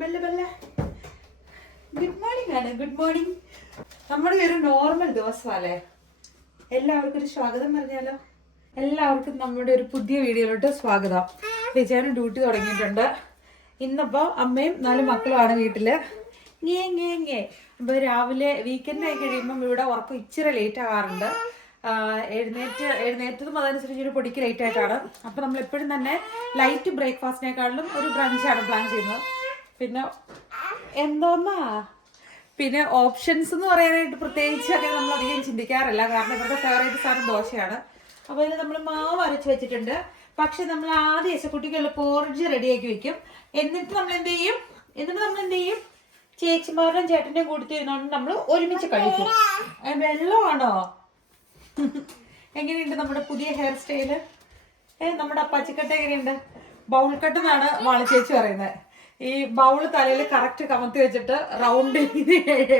Bella ബെല്ല. Good morning ആണ്. Good morning നമ്മുടെ ഒരു നോർമൽ ദിവസമല്ലേ? എല്ലാവർക്കും ഒരു സ്വാഗതം പറഞ്ഞാലോ? എല്ലാവർക്കും നമ്മുടെ ഒരു പുതിയ വീഡിയോയിലോട്ട് സ്വാഗതം. വിജയനും ഡ്യൂട്ടി തുടങ്ങിയിട്ടുണ്ട്. ഇന്നിപ്പോ അമ്മയും നാല് മക്കളുമാണ് വീട്ടിൽ. ഞേ ഞേ ഞേ അപ്പൊ രാവിലെ വീക്കെൻഡ് ആയി കഴിയുമ്പം ഇവിടെ ഉറക്കം ഇച്ചിരി ലേറ്റ് ആകാറുണ്ട് എഴുന്നേറ്റ് എഴുന്നേറ്റതും അതനുസരിച്ച് ഒരു പൊടിക്ക് ലേറ്റ് ആയിട്ടാണ്. അപ്പൊ നമ്മൾ എപ്പോഴും തന്നെ ലൈറ്റ് ബ്രേക്ക്ഫാസ്റ്റിനേക്കാളും ഒരു ബ്രഞ്ചാണ് പ്ലാൻ ചെയ്യുന്നത്. പിന്നെ എന്തോന്നാ? പിന്നെ ഓപ്ഷൻസ് എന്ന് പറയാനായിട്ട് പ്രത്യേകിച്ച് അങ്ങനെ നമ്മൾ അധികം ചിന്തിക്കാറില്ല. കാരണം ഇവരുടെ ഫേവറേറ്റ് സാധനം ദോശയാണ്. അപ്പോൾ അതിൽ നമ്മൾ മാവ് അരച്ച് വെച്ചിട്ടുണ്ട്. പക്ഷെ നമ്മൾ ആദ്യം യശക്കുട്ടിക്കുള്ള പോർജ് റെഡിയാക്കി വെക്കും. എന്നിട്ട് നമ്മൾ എന്ത് ചെയ്യും? എന്നിട്ട് നമ്മൾ എന്ത് ചെയ്യും? ചേച്ചിമാരുടെയും ചേട്ടന്റെയും കൂടി തരുന്നോണ്ട് നമ്മൾ ഒരുമിച്ച് കഴിക്കും. വെള്ളമാണോ? എങ്ങനെയുണ്ട് നമ്മുടെ പുതിയ ഹെയർ സ്റ്റൈൽ ഏ നമ്മുടെ അപ്പാച്ചിക്കട്ട എങ്ങനെയുണ്ട്? ബൗൾ കട്ട് എന്നാണ് വാളി ചേച്ചി പറയുന്നത്. ഈ ബൗൾ തലയിൽ കറക്റ്റ് കമത്തി വെച്ചിട്ട് റൗണ്ട്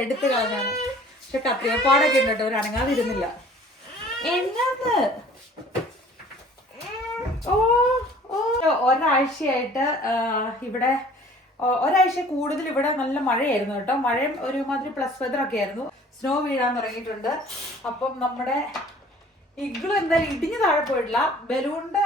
എടുത്ത് കളഞ്ഞാണ് പക്ഷെ കത്തിയപ്പാടൊക്കെ ഉണ്ട് കേട്ടോ ഒരു അനങ്ങാതിരുന്നില്ല. ഓ ഓ. ഒരാഴ്ചയായിട്ട് ഇവിടെ ഒരാഴ്ച കൂടുതൽ ഇവിടെ നല്ല മഴയായിരുന്നു കേട്ടോ. മഴയും ഒരുമാതിരി പ്ലസ് വെതർ ഒക്കെ ആയിരുന്നു. സ്നോ വീഴാൻ തുടങ്ങിയിട്ടുണ്ട് അപ്പം നമ്മുടെ ഇഗ്ലു എന്തായാലും ഇടിഞ്ഞു താഴെ പോയിട്ടില്ല. ബലൂണിന്റെ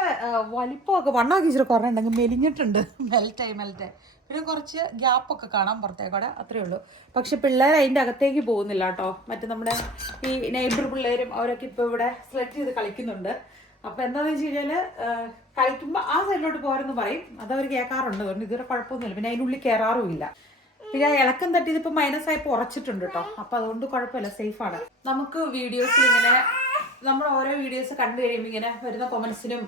വലിപ്പമൊക്കെ വണ്ണാക്കി ഇച്ചിരി ഉണ്ടെങ്കിൽ മെലിഞ്ഞിട്ടുണ്ട്. മെൽറ്റായി മെൽറ്റായി പിന്നെ കുറച്ച് ഗ്യാപ്പൊക്കെ കാണാൻ പുറത്തേക്കൂടെ അത്രേ ഉള്ളൂ. പക്ഷെ പിള്ളേർ അതിന്റെ അകത്തേക്ക് പോകുന്നില്ല കേട്ടോ. മറ്റേ നമ്മുടെ ഈ നെയ്ബർ പിള്ളേരും അവരൊക്കെ ഇപ്പോൾ ഇവിടെ സെലക്ട് ചെയ്ത് കളിക്കുന്നുണ്ട്. അപ്പോൾ എന്താണെന്ന് വെച്ച് കഴിഞ്ഞാൽ കളിക്കുമ്പോൾ ആ സൈഡിലോട്ട് പോരെന്ന് പറയും. അത് അവർ കേൾക്കാറുണ്ട്. അതുകൊണ്ട് ഇതുവരെ കുഴപ്പമൊന്നുമില്ല. പിന്നെ അതിനുള്ളിൽ കയറാറുമില്ല പിന്നെ ആ ഇളക്കം തട്ടി ഇതിപ്പോ മൈനസ് ആയപ്പോൾ ഉറച്ചിട്ടുണ്ട് കേട്ടോ. അപ്പോൾ അതുകൊണ്ട് കുഴപ്പമില്ല. സേഫാണ് നമുക്ക് വീഡിയോസിൽ ഇങ്ങനെ നമ്മൾ ഓരോ വീഡിയോസ് കണ്ടു കഴിയുമ്പോൾ ഇങ്ങനെ വരുന്ന കൊമൻസിനും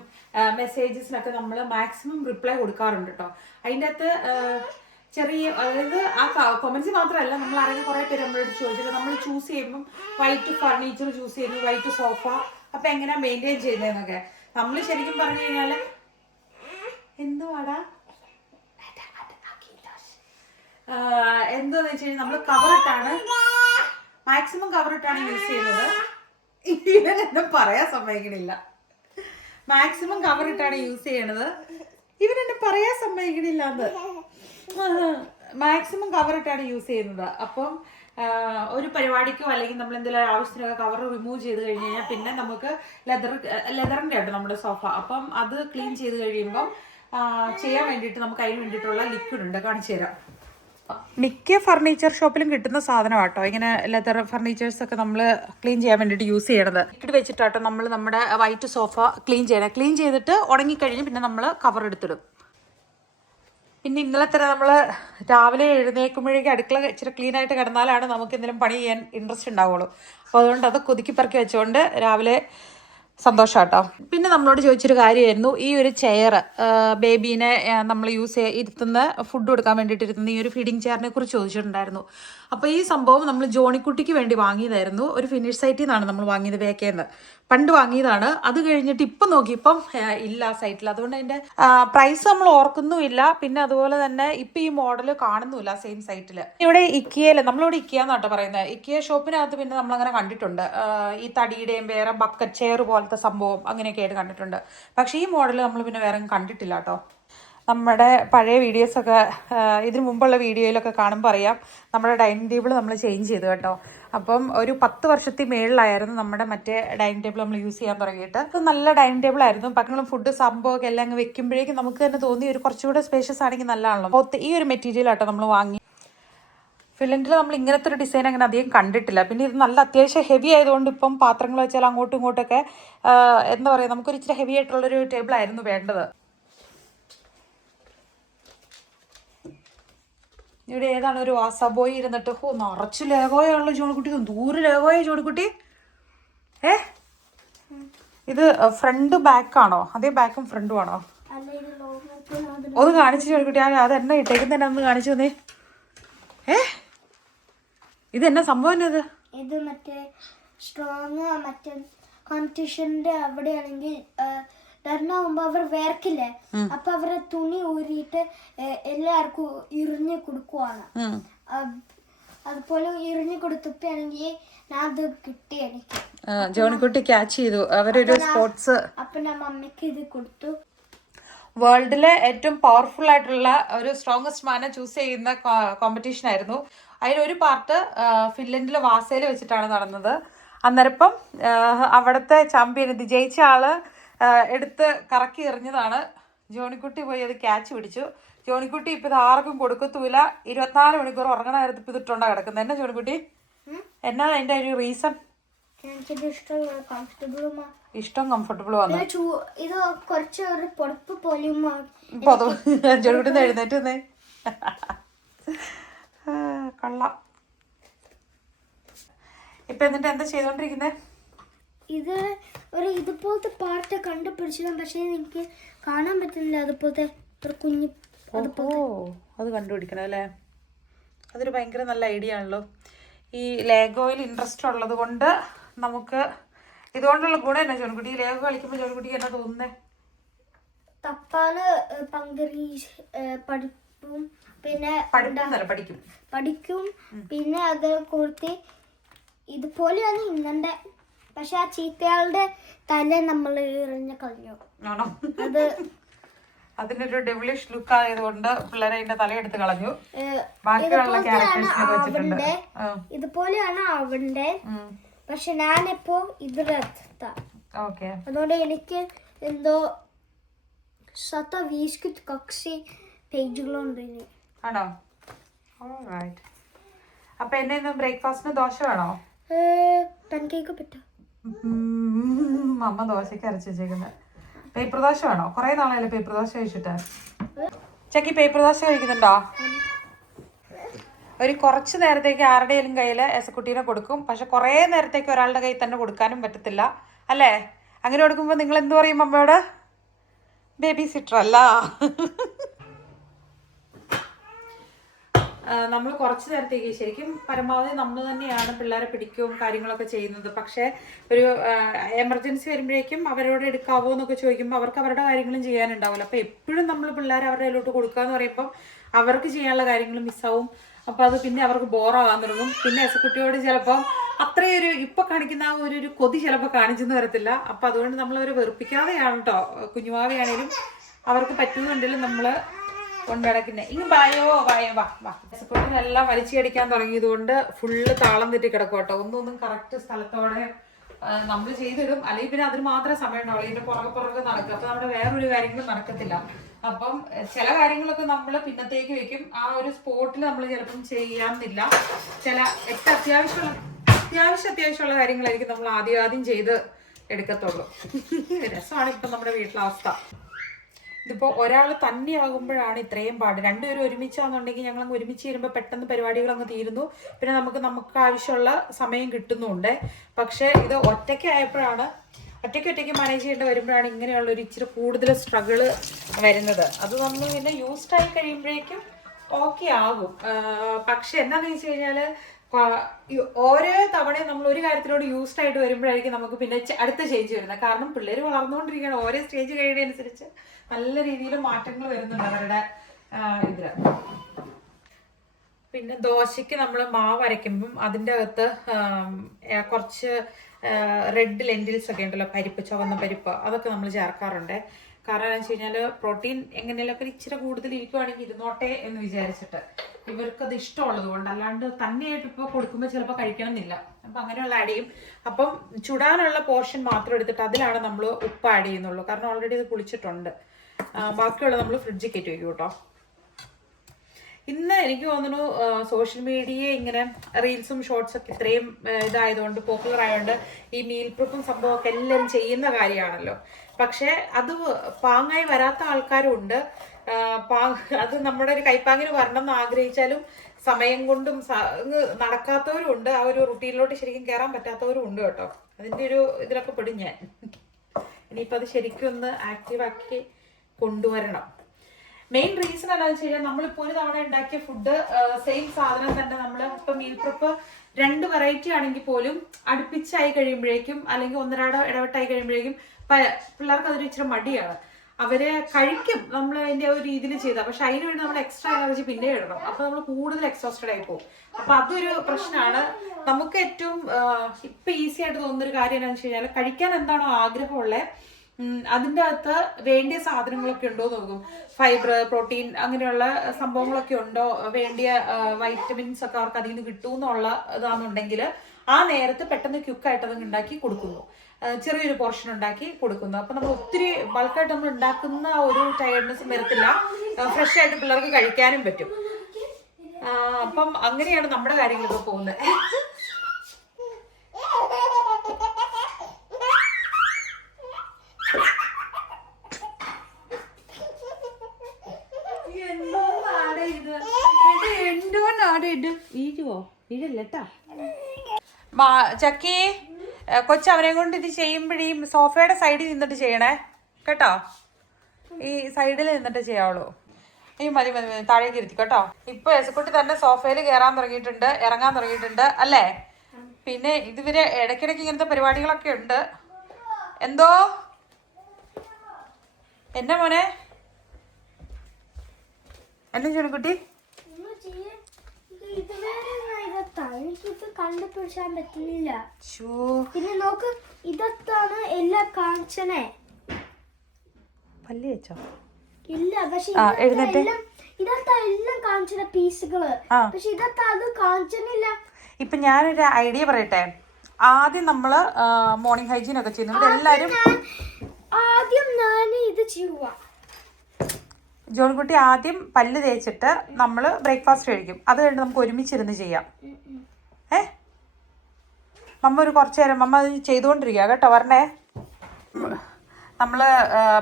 മെസ്സേജസിനൊക്കെ നമ്മൾ മാക്സിമം റിപ്ലൈ കൊടുക്കാറുണ്ട് കേട്ടോ അതിന്റെ അകത്ത് ചെറിയ അതായത് ആ കൊമൻസ് മാത്രമല്ല നമ്മൾ അറിയുന്ന കുറേ പേര് നമ്മളോട് ചോദിച്ചത് നമ്മൾ ചൂസ് ചെയ്യുമ്പം വൈറ്റ് ഫർണിച്ചർ ചൂസ് ചെയ്യുന്നു വൈറ്റ് സോഫ അപ്പൊ എങ്ങനെയാ മെയിന്റെയിൻ ചെയ്യുന്നതെന്നൊക്കെ. നമ്മൾ ശരിക്കും പറഞ്ഞു കഴിഞ്ഞാൽ എന്തുവാടാ? എന്താന്ന് വെച്ച് കഴിഞ്ഞാൽ നമ്മൾ കവറിട്ടാണ് മാക്സിമം കവറിട്ടാണ് യൂസ് ചെയ്യുന്നത്. ഇവൻ എന്നെ പറയാൻ സമ്മതിക്കണില്ല. മാക്സിമം കവർ ഇട്ടാണ് യൂസ് ചെയ്യണത്. ഇവൻ എന്നെ പറയാൻ സമ്മതിക്കണില്ല അത് മാക്സിമം കവർ ഇട്ടാണ് യൂസ് ചെയ്യുന്നത്. അപ്പം ഒരു പരിപാടിക്കോ അല്ലെങ്കിൽ നമ്മൾ എന്തെങ്കിലും ആവശ്യത്തിനൊക്കെ കവർ റിമൂവ് ചെയ്ത് കഴിഞ്ഞ് കഴിഞ്ഞാൽ പിന്നെ നമുക്ക് ലെതർ ലെതറിന്റെ ഉണ്ട് നമ്മുടെ സോഫ അപ്പം അത് ക്ലീൻ ചെയ്ത് കഴിയുമ്പം ചെയ്യാൻ വേണ്ടിയിട്ട് നമുക്ക് അതിന് വേണ്ടിയിട്ടുള്ള ലിക്വിഡ് ഉണ്ട്. കാണിച്ചു തരാം മിക്ക ഫർണിച്ചർ ഷോപ്പിലും കിട്ടുന്ന സാധനം ആട്ടോ ഇങ്ങനെ ലെതർ ഫർണിച്ചേഴ്സ് ഒക്കെ നമ്മൾ ക്ലീൻ ചെയ്യാൻ വേണ്ടിയിട്ട് യൂസ് ചെയ്യണത്. ഇട്ടിട്ട് വെച്ചിട്ടാട്ടോ നമ്മൾ നമ്മുടെ വൈറ്റ് സോഫ ക്ലീൻ ചെയ്യണം. ക്ലീൻ ചെയ്തിട്ട് ഉണങ്ങിക്കഴിഞ്ഞ് പിന്നെ നമ്മൾ കവർ എടുത്തിടും. പിന്നെ ഇന്നലെ തന്നെ നമ്മൾ രാവിലെ എഴുന്നേൽക്കുമ്പോഴേക്കും അടുക്കള ഇച്ചിരി ക്ലീൻ ആയിട്ട് കിടന്നാലാണ് നമുക്ക് എന്തെങ്കിലും പണി ചെയ്യാൻ ഇൻട്രസ്റ്റ് ഉണ്ടാവുള്ളൂ. അപ്പോൾ അതുകൊണ്ട് അത് കൊതുക്കി പറക്കി വെച്ചുകൊണ്ട് രാവിലെ സന്തോഷം കേട്ടോ പിന്നെ നമ്മളോട് ചോദിച്ചൊരു കാര്യമായിരുന്നു ഈ ഒരു ചെയർ ബേബീനെ നമ്മൾ യൂസ് ചെയ്യ ഇരുത്തുന്ന ഫുഡ് കൊടുക്കാൻ വേണ്ടിയിട്ട് ഇരുത്തുന്ന ഈ ഒരു ഫീഡിങ് ചെയറിനെ കുറിച്ച് ചോദിച്ചിട്ടുണ്ടായിരുന്നു. അപ്പോൾ ഈ സംഭവം നമ്മൾ ജോണിക്കുട്ടിക്ക് വേണ്ടി വാങ്ങിയതായിരുന്നു. ഒരു ഫിനിഷ് സൈറ്റിൽ നിന്നാണ് നമ്മൾ വാങ്ങിയത് വേക്കേന്ന് പണ്ട് വാങ്ങിയതാണ്. അത് കഴിഞ്ഞിട്ട് ഇപ്പം നോക്കിയപ്പം ഇല്ല സൈറ്റിൽ. അതുകൊണ്ട് അതിന്റെ പ്രൈസ് നമ്മൾ ഓർക്കുന്നുമില്ല. പിന്നെ അതുപോലെ തന്നെ ഇപ്പം ഈ മോഡൽ കാണുന്നുമില്ല സെയിം സൈറ്റിൽ ഇവിടെ ഇക്കിയയിൽ നമ്മളിവിടെ ഇക്കിയ എന്നാട്ടോ പറയുന്നത്. ഇക്കിയ ഷോപ്പിനകത്ത് പിന്നെ നമ്മളങ്ങനെ കണ്ടിട്ടുണ്ട്. ഈ തടിയുടെയും വേറെ ബക്കറ്റ് ചെയർ പോലത്തെ സംഭവം അങ്ങനെയൊക്കെ ആയിട്ട് കണ്ടിട്ടുണ്ട്. പക്ഷേ ഈ മോഡൽ നമ്മൾ പിന്നെ വേറെ കണ്ടിട്ടില്ല കേട്ടോ. നമ്മുടെ പഴയ വീഡിയോസൊക്കെ ഇതിനു മുമ്പുള്ള വീഡിയോയിലൊക്കെ കാണുമ്പോൾ അറിയാം. നമ്മുടെ ഡൈനിങ് ടേബിൾ നമ്മൾ ചേഞ്ച് ചെയ്തു കേട്ടോ. അപ്പം ഒരു പത്ത് വർഷത്തിൽ മേളിലായിരുന്നു നമ്മുടെ മറ്റേ ഡൈനിങ് ടേബിൾ നമ്മൾ യൂസ് ചെയ്യാൻ തുടങ്ങിയിട്ട്. അത് നല്ല ഡൈനിങ് ടേബിൾ ആയിരുന്നു. പക്കങ്ങളും ഫുഡ് സംഭവമൊക്കെ എല്ലാം അങ്ങ് വെക്കുമ്പോഴേക്കും നമുക്ക് തന്നെ തോന്നി ഒരു കുറച്ചുകൂടെ സ്പേഷ്യസ് ആണെങ്കിൽ നല്ലതാണല്ലോ. ഈ ഒരു മെറ്റീരിയൽ ആട്ടോ നമ്മൾ വാങ്ങി. ഫിലിൻഡിൽ നമ്മൾ ഇങ്ങനത്തെ ഒരു ഡിസൈൻ അങ്ങനെ അധികം കണ്ടിട്ടില്ല. പിന്നെ ഇത് നല്ല അത്യാവശ്യം ഹെവി ആയതുകൊണ്ട് ഇപ്പം പാത്രങ്ങൾ വെച്ചാൽ അങ്ങോട്ടും ഇങ്ങോട്ടൊക്കെ എന്താ പറയുക നമുക്കൊരു ഇച്ചിരി ഹെവി ആയിട്ടുള്ളൊരു ടേബിൾ ആയിരുന്നു വേണ്ടത്. ഇവിടെ ഏതാണ് ഒരു വാസാബോയി ഇരുന്നിട്ട്? ഹോ നിറച്ച് ലേഖോയാണല്ലോ ജോണിക്കുട്ടി. ദൂരെ ലേഖോയ ജോണിക്കുട്ടി. ഏ? ഇത് ഫ്രണ്ട് ബാക്കാണോ? അതേ ബാക്കും ഫ്രണ്ടും ആണോ? ഒന്ന് കാണിച്ചു ജോണിക്കുട്ടി. ആ അത് എന്നാ ഇട്ടേക്കുന്നതന്നെ ഒന്ന് കാണിച്ചു തന്നേ. ഏ? ഇത് എന്നാ സംഭവം ഇത്? മറ്റേ സ്ട്രോങ് മറ്റേ കോമ്പറ്റീഷന്റെ അവിടെയാണെങ്കിൽ ഡർണാവുമ്പോ അവർ വേർക്കില്ലേ? അപ്പൊ അവരെ തുണി ഊരിയിട്ട് എല്ലാവർക്കും ഇറിഞ്ഞു കൊടുക്കുവാണ്. അതുപോലെ ഇറിഞ്ഞു കൊടുത്തപ്പോഴാണെങ്കിൽ ഞാൻ അത് കിട്ടി എനിക്ക്. ജോണിക്കുട്ടി ക്യാച്ച് ചെയ്തു. അവരൊരു സ്പോർട്സ് അപ്പൊ ഞാൻ മമ്മിക്ക് ഇത് കൊടുത്തു. വേൾഡിലെ ഏറ്റവും പവർഫുൾ ആയിട്ടുള്ള ഒരു സ്ട്രോങ്സ്റ്റ് മാനെ ചൂസ് ചെയ്യുന്ന കോമ്പറ്റീഷൻ ആയിരുന്നു. അതിലൊരു പാർട്ട് ഫിൻലൻഡിലെ വാസയിൽ വെച്ചിട്ടാണ് നടന്നത്. അന്നേരപ്പം അവിടുത്തെ ചാമ്പ്യൻ ഇത് ജയിച്ച ആൾ എടുത്ത് കറക്കി എറിഞ്ഞതാണ്. ജോണിക്കുട്ടി പോയി അത് ക്യാച്ച് പിടിച്ചു. ജോണിക്കുട്ടി ഇപ്പം ഇത് ആർക്കും കൊടുക്കത്തൂല. ഇരുപത്തിനാല് മണിക്കൂർ ഉറങ്ങണമായിരുന്നു ഇപ്പം ഇതിട്ടുണ്ടാ കിടക്കുന്നത് എന്നാ ജോണിക്കുട്ടി? എന്നാ അതിന്റെ ഒരു റീസൺ ഇഷ്ടം കംഫർട്ടബിൾ വന്നു ഇത് കുറച്ച് ഒരു പൊടുപ്പ് പോലെയും ജോണിക്കുട്ടി എഴുന്നേറ്റ് വന്നേ. കൊള്ളാം. ഇപ്പൊ എന്നിട്ട് എന്താ ചെയ്തോണ്ടിരിക്കുന്നേ? ഇത് ഒരു ഇതുപോലത്തെ പാർട്ട് കണ്ടുപിടിച്ചതാണ് പക്ഷേ എനിക്ക് കാണാൻ പറ്റുന്നില്ല. അതുപോലത്തെ ഒരു കുഞ്ഞു ഓ അത് കണ്ടുപിടിക്കണം അല്ലേ? അതൊരു ഭയങ്കര നല്ല ഐഡിയ ആണല്ലോ. ഈ ലേഗോയിൽ ഇൻട്രസ്റ്റ് ഉള്ളത് കൊണ്ട് നമുക്ക് ഇതുകൊണ്ടുള്ള ഗുണം എന്നാ ജോൺകുട്ടി? ഈ ലേഗോ കളിക്കുമ്പോൾ ജോൺകുട്ടിക്ക് എന്നാ തോന്നുന്നേ? തപ്പാന് പങ്കരി പഠിപ്പും പിന്നെ പഠിക്കും. പഠിക്കും പിന്നെ അത് കൊടുത്ത് ഇതുപോലെയാണ് ഇന്നന്റെ പക്ഷെ ആ ചീത്തയാളുടെ തല നമ്മൾ എറിഞ്ഞ കളഞ്ഞു. ആണോ? അത് അതിനൊരു ഡെവിളിഷ് ലുക്ക് ആയതുകൊണ്ട് പിള്ളേരെ അതിന്റെ തലയെടുത്ത് കളഞ്ഞു. ഏഹ്, ബാക്കിയുള്ള ഇതുപോലത്തെയാണ് ക്യാരക്ടേഴ്സിനെ വെച്ചിട്ടുണ്ട്. ഇതുപോലെയാണ് അവന്റെ. പക്ഷെ ഞാനിപ്പോ ഇതിലെത്ത ഓക്കെ. അതുകൊണ്ട് എനിക്ക് എന്തോ സത്ത വീസ്കിറ്റ് കക്സി പേജുകളുണ്ട് ഇനി. ആണോ? അപ്പൊ എന്നെ ബ്രേക്ക്ഫാസ്റ്റിന് ദോശ വേണോ? പെൻകേക്ക് പറ്റും? അമ്മ ദോശയ്ക്ക് അരച്ച് വെച്ചേക്കുന്നത് പേപ്പർ ദോശ വേണോ? കുറെ നാളായല്ലേ പേപ്പർ ദോശ കഴിച്ചിട്ട്. ചക്കി പേപ്പർ ദോശ കഴിക്കുന്നുണ്ടോ? ഒരു കുറച്ച് നേരത്തേക്ക് ആരുടെയും കയ്യിൽ എസക്കുട്ടീനെ കൊടുക്കും. പക്ഷെ കുറേ നേരത്തേക്ക് ഒരാളുടെ കയ്യിൽ തന്നെ കൊടുക്കാനും പറ്റത്തില്ല. അല്ലേ? അങ്ങനെ കൊടുക്കുമ്പോൾ നിങ്ങൾ എന്ത് പറയും അമ്മയോട്? ബേബി സിറ്റർ അല്ല. നമ്മൾ കുറച്ച് നേരത്തേക്ക് ശരിക്കും പരമാവധി നമ്മൾ തന്നെയാണ് പിള്ളേരെ പിടിക്കുകയും കാര്യങ്ങളൊക്കെ ചെയ്യുന്നത്. പക്ഷേ ഒരു എമർജൻസി വരുമ്പോഴേക്കും അവരോട് എടുക്കാവോ എന്നൊക്കെ ചോദിക്കുമ്പോൾ അവർക്ക് അവരുടെ കാര്യങ്ങളും ചെയ്യാനുണ്ടാവില്ല അപ്പോൾ എപ്പോഴും നമ്മൾ പിള്ളേരെ അവരുടെ കയ്യിലോട്ട് എന്ന് പറയുമ്പം അവർക്ക് ചെയ്യാനുള്ള കാര്യങ്ങൾ മിസ്സാവും. അപ്പോൾ അത് പിന്നെ അവർക്ക് ബോറാകാൻ തുടങ്ങും. പിന്നെ എസക്കുട്ടിയോട് ചിലപ്പം അത്രയൊരു ഇപ്പൊ കാണിക്കുന്ന ആ ഒരു കൊതി ചിലപ്പോൾ കാണിച്ചെന്ന് വരത്തില്ല. അപ്പോൾ അതുകൊണ്ട് നമ്മൾ അവരെ വെറുപ്പിക്കാതെയാണ് കേട്ടോ കുഞ്ഞുമാവയാണേലും അവർക്ക് പറ്റുന്നുണ്ടെങ്കിലും നമ്മൾ കൊണ്ടടക്കുന്നത് ഇങ്ങ് വായോ വായോ വാ വാ. എല്ലാം വലിച്ചടിക്കാൻ തുടങ്ങിയത് കൊണ്ട് ഫുള്ള് താളം തെറ്റി കിടക്കും കേട്ടോ. ഒന്നൊന്നും ഒന്നും കറക്റ്റ് സ്ഥലത്തോടെ നമ്മൾ ചെയ്തിടും. അല്ലെങ്കിൽ പിന്നെ അതിന് മാത്രമേ സമയം ഉണ്ടാവുള്ളൂ ഇതിന്റെ പുറകെ പുറകെ നടക്കും. അപ്പൊ നമ്മുടെ വേറൊരു കാര്യങ്ങളും നടക്കത്തില്ല. അപ്പം ചില കാര്യങ്ങളൊക്കെ നമ്മൾ പിന്നത്തേക്ക് വെക്കും. ആ ഒരു സ്പോട്ടിൽ നമ്മൾ ചിലപ്പം ചെയ്യാമെന്നില്ല. ചില എട്ട് അത്യാവശ്യമുള്ള അത്യാവശ്യം അത്യാവശ്യമുള്ള കാര്യങ്ങളായിരിക്കും നമ്മൾ ആദ്യം ആദ്യം ചെയ്ത് എടുക്കത്തുള്ളൂ. രസമാണ് ഇപ്പം നമ്മുടെ വീട്ടിലെ അവസ്ഥ. ഇതിപ്പോ ഒരാൾ തന്നെയാകുമ്പോഴാണ് ഇത്രയും പാട്. രണ്ടുപേരും ഒരുമിച്ചാണെന്നുണ്ടെങ്കിൽ ഞങ്ങൾ അങ്ങ് ഒരുമിച്ച് വരുമ്പോൾ പെട്ടെന്ന് പരിപാടികൾ അങ്ങ് തീരുന്നു. പിന്നെ നമുക്ക് നമുക്ക് ആവശ്യമുള്ള സമയം കിട്ടുന്നുണ്ട്. പക്ഷേ ഇത് ഒറ്റയ്ക്ക് ആയപ്പോഴാണ് ഒറ്റയ്ക്ക് ഒറ്റയ്ക്ക് മാനേജ് ചെയ്യേണ്ടി വരുമ്പോഴാണ് ഇങ്ങനെയുള്ള ഒരു ഇച്ചിരി കൂടുതൽ സ്ട്രഗിൾ വരുന്നത്. അത് നമ്മൾ പിന്നെ യൂസ്ഡ് ആയി കഴിയുമ്പോഴേക്കും ഓക്കെ ആകും. പക്ഷെ എന്താണെന്ന് വെച്ച് ഈ ഓരോ തവണയും നമ്മൾ ഒരു കാര്യത്തിലോട് യൂസ്ഡ് ആയിട്ട് വരുമ്പോഴായിരിക്കും നമുക്ക് പിന്നെ അടുത്ത ചേഞ്ച് വരുന്നത്. കാരണം പിള്ളേർ വളർന്നുകൊണ്ടിരിക്കുകയാണ് ഓരോ സ്റ്റേജ് കഴിയുന്നതനുസരിച്ച് നല്ല രീതിയിൽ മാറ്റങ്ങൾ വരുന്നുണ്ട് അവരുടെ ഇതിൽ പിന്നെ ദോശയ്ക്ക് നമ്മൾ മാവ് അരയ്ക്കുമ്പം അതിന്റെ അകത്ത് കുറച്ച് റെഡ് ലെന്റിൽസ് ഒക്കെ ഉണ്ടല്ലോ. പരിപ്പ് ചുവന്ന പരിപ്പ് അതൊക്കെ നമ്മൾ ചേർക്കാറുണ്ട്. കാരണം എന്താണെന്ന് വെച്ച് കഴിഞ്ഞാൽ പ്രോട്ടീൻ എങ്ങനെയൊക്കെ ഇച്ചിരി കൂടുതൽ ഇരിക്കുവാണെങ്കിൽ ഇരുന്നോട്ടെ എന്ന് വിചാരിച്ചിട്ട്. ഇവർക്കത് ഇഷ്ടമുള്ളത് കൊണ്ട് അല്ലാണ്ട് തന്നെയായിട്ട് ഇപ്പോൾ കൊടുക്കുമ്പോൾ ചിലപ്പോൾ കഴിക്കണമെന്നില്ല. അപ്പം അങ്ങനെയുള്ള ആഡ് ചെയ്യും. അപ്പം ചുടാനുള്ള പോർഷൻ മാത്രം എടുത്തിട്ട് അതിലാണ് നമ്മൾ ഉപ്പ് ആഡ് ചെയ്യുന്നുള്ളൂ. കാരണം ഓൾറെഡി ഇത് പുളിച്ചിട്ടുണ്ട്. ബാക്കിയുള്ള നമ്മൾ ഫ്രിഡ്ജിൽ കയറ്റി വയ്ക്കും കേട്ടോ. ഇന്ന് എനിക്ക് തോന്നുന്നു സോഷ്യൽ മീഡിയയെ ഇങ്ങനെ റീൽസും ഷോർട്സും ഒക്കെ ഇത്രയും ഇതായതുകൊണ്ട് പോപ്പുലർ ആയതുകൊണ്ട് ഈ മീൽ പ്രിപ്പും സംഭവമൊക്കെ എല്ലാം ചെയ്യുന്ന കാര്യമാണല്ലോ. പക്ഷേ അത് പാങ്ങായി വരാത്ത ആൾക്കാരും ഉണ്ട് അത് നമ്മുടെ ഒരു കൈപ്പാങ്ങിന് വരണം എന്ന് ആഗ്രഹിച്ചാലും സമയം കൊണ്ടും നടക്കാത്തവരും ഉണ്ട്. ആ ഒരു റുട്ടീനിലോട്ട് ശരിക്കും കയറാൻ പറ്റാത്തവരും ഉണ്ട് കേട്ടോ. അതിന്റെ ഒരു ഇതിലൊക്കെ പെടും ഞാൻ. ഇനിയിപ്പോൾ അത് ശരിക്കും ഒന്ന് ആക്റ്റീവാക്കി കൊണ്ടുവരണം. മെയിൻ റീസൺ എന്താണെന്ന് വെച്ച് കഴിഞ്ഞാൽ നമ്മളിപ്പോൾ ഒരു തവണ ഉണ്ടാക്കിയ ഫുഡ് സെയിം സാധനം തന്നെ നമ്മൾ ഇപ്പം മീൽ പ്രിപ്പ് രണ്ട് വെറൈറ്റി ആണെങ്കിൽ പോലും അടുപ്പിച്ചായി കഴിയുമ്പോഴേക്കും അല്ലെങ്കിൽ ഒന്നരാട ഇടവിട്ടായി കഴിയുമ്പോഴേക്കും പിള്ളേർക്ക് അതൊരു ഇച്ചിരി മടിയാണ്. അവർ കഴിക്കും. നമ്മൾ അതിന്റെ ഒരു രീതിയിൽ ചെയ്താൽ പക്ഷെ അതിന് വേണ്ടി നമ്മൾ എക്സ്ട്രാ എനർജി പിന്നെ ഇടണം. അപ്പൊ നമ്മൾ കൂടുതൽ എക്സോസ്റ്റഡ് ആയി പോകും. അപ്പൊ അതൊരു പ്രശ്നമാണ് നമുക്ക് ഏറ്റവും ഇപ്പൊ ഈസി ആയിട്ട് തോന്നുന്ന ഒരു കാര്യം എന്താണെന്ന് വെച്ച് കഴിഞ്ഞാൽ കഴിക്കാൻ എന്താണോ ആഗ്രഹമുള്ളത് അതിന്റെ അകത്ത് വേണ്ടിയ സാധനങ്ങളൊക്കെ ഉണ്ടോ എന്ന് നോക്കും. ഫൈബർ പ്രോട്ടീൻ അങ്ങനെയുള്ള സംഭവങ്ങളൊക്കെ ഉണ്ടോ? വേണ്ടിയ വൈറ്റമിൻസ് ഒക്കെ അവർക്ക് അതിൽ നിന്ന് കിട്ടുമെന്നുള്ള ഇതാണെന്നുണ്ടെങ്കിൽ ആ നേരത്ത് പെട്ടെന്ന് ക്യുക്കായിട്ട് അതങ്ങ് ഉണ്ടാക്കി കൊടുക്കുന്നു. ചെറിയൊരു പോർഷൻ ഉണ്ടാക്കി കൊടുക്കുന്നു. അപ്പൊ നമ്മൾ ഒത്തിരി ബൾക്കായിട്ട് നമ്മൾ ഉണ്ടാക്കുന്ന ഒരു ടയർഡ്നെസ് വരത്തില്ല. ഫ്രഷ് ആയിട്ട് പിള്ളേർക്ക് കഴിക്കാനും പറ്റും. അപ്പം അങ്ങനെയാണ് നമ്മുടെ കാര്യങ്ങളൊക്കെ പോകുന്നത്. എന്തോ നാടേ വീഴുവോ വീഴല്ലേട്ടാ ചക്കി. ഏ, കൊച്ചു അവനെ കൊണ്ട് ഇത് ചെയ്യുമ്പോഴേ സോഫയുടെ സൈഡിൽ നിന്നിട്ട് ചെയ്യണേ. കേട്ടോ? ഈ സൈഡിൽ നിന്നിട്ട് ചെയ്യാവുള്ളൂ. ഈ മതി മതി മതി. താഴേക്ക് ഇരുത്തി കേട്ടോ? ഇപ്പൊ എസക്കുട്ടി തന്നെ സോഫയിൽ കയറാൻ തുടങ്ങിയിട്ടുണ്ട് ഇറങ്ങാൻ തുടങ്ങിയിട്ടുണ്ട് അല്ലേ? പിന്നെ ഇതുവരെ ഇടയ്ക്കിടയ്ക്ക് ഇങ്ങനത്തെ പരിപാടികളൊക്കെ ഉണ്ട്. എന്തോ? എന്നാ മോനെ? എന്നാ എനിക്കിത് കണ്ടുപിടിച്ചാൻ പറ്റുന്നില്ല. പിന്നെ നോക്ക് ഇതൊക്കെയാണ് എല്ലാം കാണിച്ചനെ പല്ലി വെച്ചോ ഇല്ല പക്ഷെ ഇതൊക്കെ എല്ലാം കാണിച്ചന പീസുകൾ. പക്ഷെ ഇതൊക്കെ അത് കാണിച്ചില്ല ഇപ്പൊ ഞാനൊരു ഐഡിയ പറയട്ടെ? ആദ്യം നമ്മൾ മോർണിംഗ് ഹൈജീൻ ഒക്കെ ചെയ്യുന്നുണ്ട് എല്ലാരും ആദ്യം ഞാൻ ഇത് ചെയ്യുക ജോൺകുട്ടി ആദ്യം പല്ല് തേച്ചിട്ട് നമ്മൾ ബ്രേക്ക്ഫാസ്റ്റ് കഴിക്കും. അത് കഴിഞ്ഞ് നമുക്ക് ഒരുമിച്ചിരുന്ന് ചെയ്യാം. ഏ? മമ്മ ഒരു കുറച്ച് നേരം മമ്മ അത് ചെയ്തുകൊണ്ടിരിക്കുക കേട്ടോ വരണേ. നമ്മൾ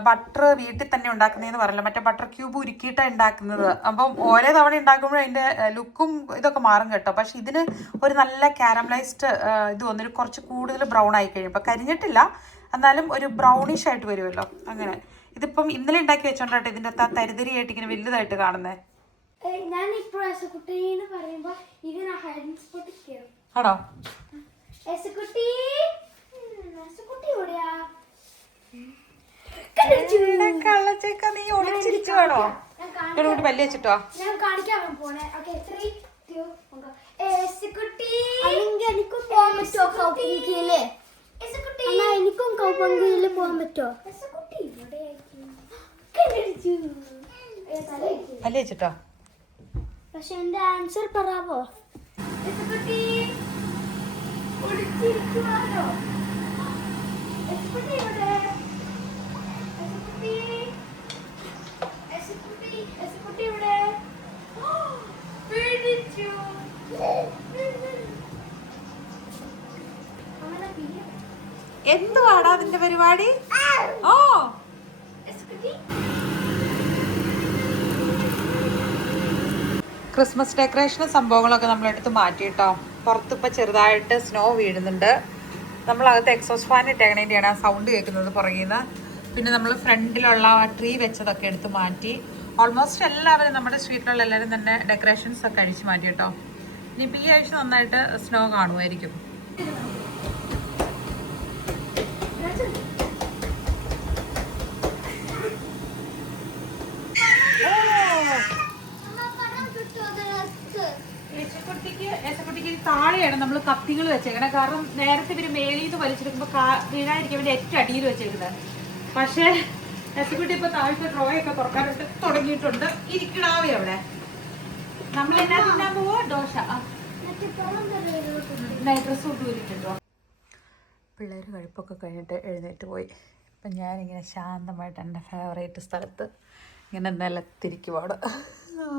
ബട്ടർ വീട്ടിൽ തന്നെ ഉണ്ടാക്കുന്നതെന്ന് പറയില്ല മറ്റേ ബട്ടർ ക്യൂബ് ഉരുക്കിയിട്ടാണ് ഉണ്ടാക്കുന്നത്. അപ്പം ഓരോ തവണ ഉണ്ടാക്കുമ്പോഴും അതിന്റെ ലുക്കും ഇതൊക്കെ മാറും കേട്ടോ. പക്ഷെ ഇതിന് ഒരു നല്ല കാരമലൈസ്ഡ് ഇത് വന്നൊരു കുറച്ച് കൂടുതൽ ബ്രൗൺ ആയി കഴിയും അപ്പം കരിഞ്ഞിട്ടില്ല. എന്നാലും ഒരു ബ്രൗണിഷ് ആയിട്ട് വരുമല്ലോ. അങ്ങനെ. ഇതിപ്പം ഇന്നലെ ഉണ്ടാക്കി വെച്ചോണ്ടാട്ടോ ഇതിന്റെ അകത്ത് ആ തരിതരിയായിട്ട് ഇങ്ങനെ വലുതായിട്ട് കാണുന്നത് ഞാൻ ഇപ്പോൾ എസക്കുട്ടീന്ന് പറയുമ്പോ ഇതിന് ഹൈഡ് സ്പോട്ട് കയറും ആണോ? എവിടെയാ? കള്ളച്ചേക്ക നീ ഒളിച്ചിരിച്ചു വേണോ വെച്ചിട്ടോ ഞാൻ കാണിക്കാൻ പോണേ. ഓക്കെ ത്രീ ടു എസക്കുട്ടി അല്ലെങ്കിൽ എനിക്കും പോകാൻ പറ്റുമോ? കൗപ്പങ്കിയിൽ എനിക്കും കൗപ്പങ്കിയിൽ പോകാൻ പറ്റുമോ? എസക്കുട്ടി ഇവിടെ കണ്ടടിച്ചു. പല്ല് വെച്ചിട്ടോ പക്ഷെ എന്റെ ആൻസർ പറയാവോ എന്തുവാടാ അതിന്റെ എസക്കുട്ടി ഇവിടെ എസക്കുട്ടി എസക്കുട്ടി എസക്കുട്ടി ഇവിടെ ഓ, പേടിച്ചു അങ്ങനെ പിരിയ എന്തുവാടാ അതിന്റെ പരിപാടി ഓ എസക്കുട്ടി ക്രിസ്മസ് ഡെക്കറേഷനും സംഭവങ്ങളൊക്കെ നമ്മൾ എടുത്ത് മാറ്റിയിട്ടോ. പുറത്തിപ്പോൾ ചെറുതായിട്ട് സ്നോ വീഴുന്നുണ്ട്. നമ്മളകത്ത് എക്സോസ് ഫാൻ ഇട്ടേക്കണേന്റെയാണ് ആ സൗണ്ട് കേൾക്കുന്നത് പുറകിൽ നിന്ന് പിന്നെ നമ്മൾ ഫ്രണ്ടിലുള്ള ട്രീ വെച്ചതൊക്കെ എടുത്ത് മാറ്റി. ഓൾമോസ്റ്റ് എല്ലാവരും നമ്മുടെ സ്ട്രീറ്റിലുള്ള എല്ലാവരും തന്നെ ഡെക്കറേഷൻസ് ഒക്കെ അഴിച്ച് മാറ്റി കേട്ടോ ഇനിയിപ്പോൾ ഈ ആഴ്ച നന്നായിട്ട് സ്നോ കാണുമായിരിക്കും യേശുക്കുട്ടിക്ക് യേശുക്കുട്ടിക്ക് താഴെയാണ് നമ്മൾ കത്തികൾ വെച്ചേക്കണത് കാരണം നേരത്തെ ഇവർ മേലിൽ നിന്ന് വലിച്ചെടുക്കുമ്പോൾ വീണായിരിക്കും വേണ്ടി ഏറ്റവും അടിയിൽ വെച്ചേക്കുന്നത്. പക്ഷേ യേശുക്കുട്ടി ഇപ്പൊ താഴത്തെ ഡ്രോയൊക്കെ തുറക്കാനായിട്ട് തുടങ്ങിയിട്ടുണ്ട്. ഇരിക്കണാവേ അവിടെ. നമ്മൾ എന്നാ തിന്നാൻ പോവാ? ദോശ. പിള്ളേർ കഴിപ്പൊക്കെ കഴിഞ്ഞിട്ട് എഴുന്നേറ്റ് പോയി. അപ്പം ഞാനിങ്ങനെ ശാന്തമായിട്ട് എന്റെ ഫേവറേറ്റ് സ്ഥലത്ത് ഇങ്ങനെ നിലത്തിരിക്കുവാണ്.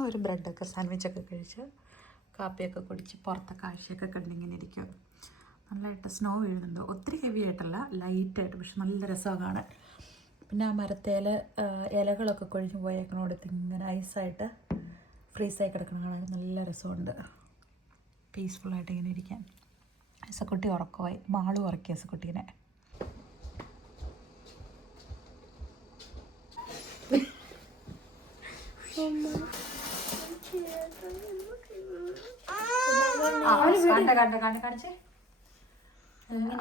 ഒരു ബ്രെഡൊക്കെ സാൻഡ്വിച്ചൊക്കെ കഴിച്ച് കാപ്പിയൊക്കെ കുടിച്ച് പുറത്തെ കാഴ്ചയൊക്കെ കണ്ടിങ്ങനെ ഇരിക്കും. നല്ലതായിട്ട് സ്നോ വീഴുന്നുണ്ട്. ഒത്തിരി ഹെവി ആയിട്ടല്ല ലൈറ്റായിട്ട് പക്ഷെ നല്ല രസമാണ് കാണാൻ. പിന്നെ ആ മരത്തേല ഇലകളൊക്കെ കൊഴിഞ്ഞു പോയേക്കണോടത്ത് ഇങ്ങനെ ഐസായിട്ട് ഫ്രീസായി കിടക്കണ കാണാൻ നല്ല രസമുണ്ട്. പീസ്ഫുള്ളായിട്ട് ഇങ്ങനെ ഇരിക്കാൻ. ഐസക്കുട്ടി ഉറക്കമായി മാളും ഉറക്കി എസക്കുട്ടീനെ കണ്ട കണ്ട കണ്ട കാണിച്ചേ.